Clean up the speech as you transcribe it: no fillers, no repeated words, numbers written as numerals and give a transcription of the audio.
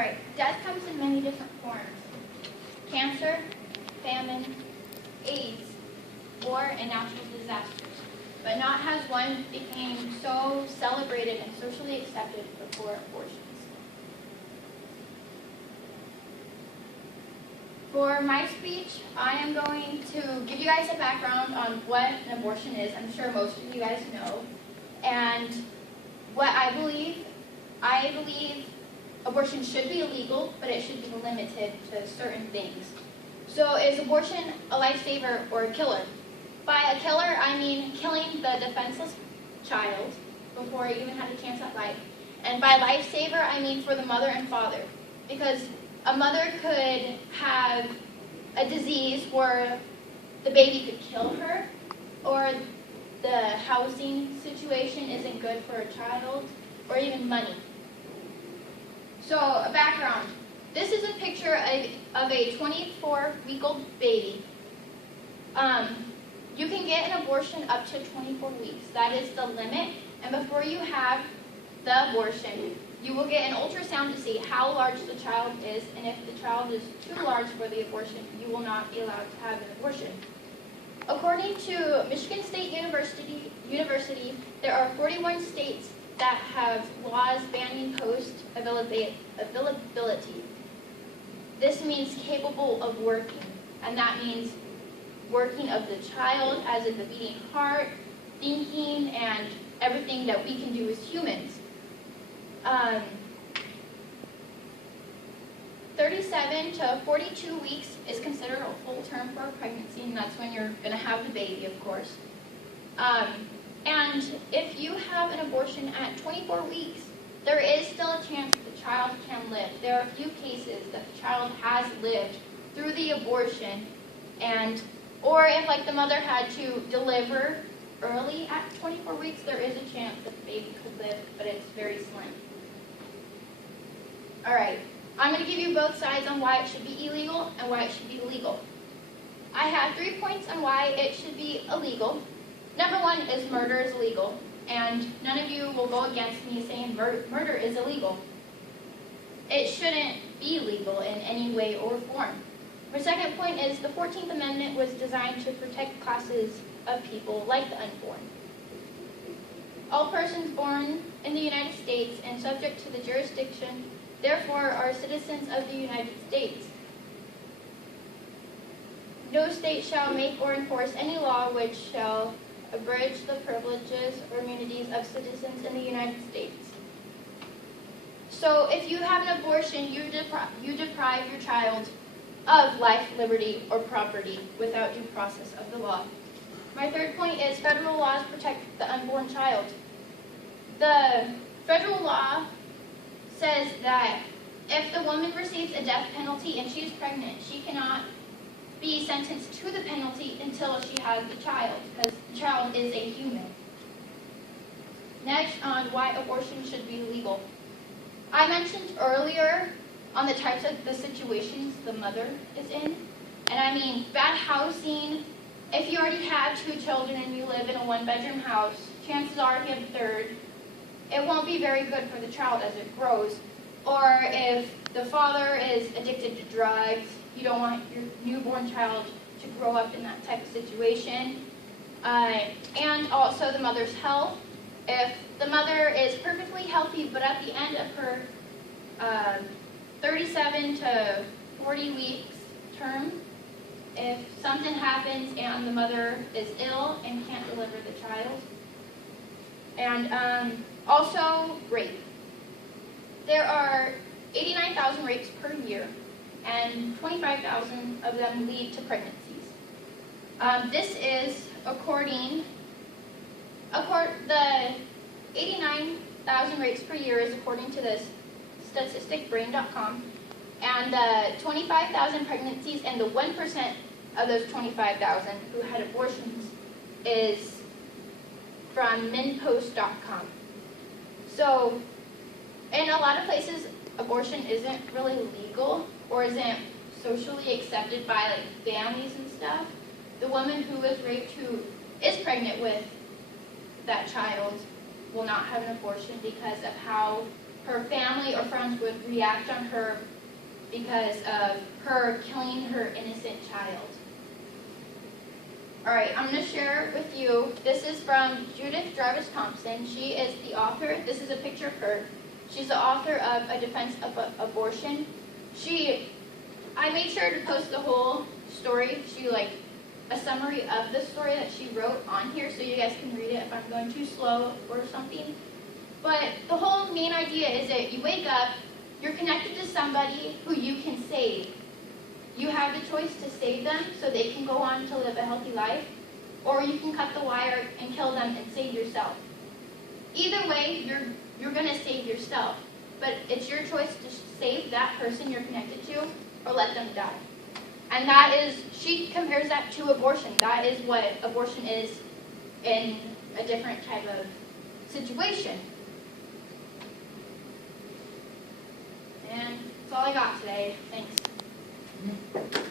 Alright, death comes in many different forms. Cancer, famine, AIDS, war, and natural disasters. But not has one became so celebrated and socially accepted before abortions. For my speech, I am going to give you guys a background on what an abortion is. I'm sure most of you guys know. And what I believe abortion should be illegal, but it should be limited to certain things. So is abortion a lifesaver or a killer? By a killer, I mean killing the defenseless child before it even had a chance at life. And by lifesaver, I mean for the mother and father. Because a mother could have a disease where the baby could kill her, or the housing situation isn't good for a child, or even money. So, a background. This is a picture of a 24-week-old baby. You can get an abortion up to 24 weeks. That is the limit. And before you have the abortion, you will get an ultrasound to see how large the child is, and if the child is too large for the abortion, you will not be allowed to have an abortion. According to Michigan State University, there are 41 states that have laws banning post-availability. This means capable of working, and that means working of the child, as in the beating heart, thinking, and everything that we can do as humans. 37 to 42 weeks is considered a full term for a pregnancy, and that's when you're going to have the baby, of course. And if you have an abortion at 24 weeks, there is still a chance that the child can live. There are a few cases that the child has lived through the abortion, or if like the mother had to deliver early at 24 weeks, there is a chance that the baby could live, but it's very slim. Alright, I'm going to give you both sides on why it should be illegal and why it should be legal. I have 3 points on why it should be illegal. Number 1 is murder is illegal, and none of you will go against me saying murder is illegal. It shouldn't be legal in any way or form. My second point is the 14th Amendment was designed to protect classes of people like the unborn. All persons born in the United States and subject to the jurisdiction, therefore, are citizens of the United States. No state shall make or enforce any law which shall abridge the privileges or immunities of citizens in the United States. So if you have an abortion, you deprive your child of life, liberty, or property without due process of the law. My third point is federal laws protect the unborn child. The federal law says that if the woman receives a death penalty and she is pregnant, she cannot be sentenced to the penalty until she has the child, because the child is a human. Next, on why abortion should be legal. I mentioned earlier on the types of the situations the mother is in, and I mean bad housing. If you already have 2 children and you live in a 1-bedroom house, chances are if you have a third, it won't be very good for the child as it grows. Or if the father is addicted to drugs, you don't want your newborn child to grow up in that type of situation. And also the mother's health. If the mother is perfectly healthy, but at the end of her 37 to 40 weeks term, if something happens and the mother is ill and can't deliver the child. And also rape. There are 89,000 rapes per year, and 25,000 of them lead to pregnancies. This is the 89,000 rapes per year is according to this statisticbrain.com, and the 25,000 pregnancies and the 1% of those 25,000 who had abortions is from minpost.com. So, in a lot of places, abortion isn't really legal or isn't socially accepted by like families and stuff. The woman who was raped, who is pregnant with that child, will not have an abortion because of how her family or friends would react on her because of her killing her innocent child. All right, I'm going to share with you, this is from Judith Jarvis Thompson. She is the author. This is a picture of her. She's the author of A Defense of Abortion. I made sure to post the whole story. A summary of the story that she wrote on here so you guys can read it if I'm going too slow or something. But the whole main idea is that you wake up, you're connected to somebody who you can save. You have the choice to save them so they can go on to live a healthy life, or you can cut the wire and kill them and save yourself. Either way, you're going to save yourself, but it's your choice to save that person you're connected to or let them die. And that is, she compares that to abortion. That is what abortion is in a different type of situation. And that's all I got today. Thanks.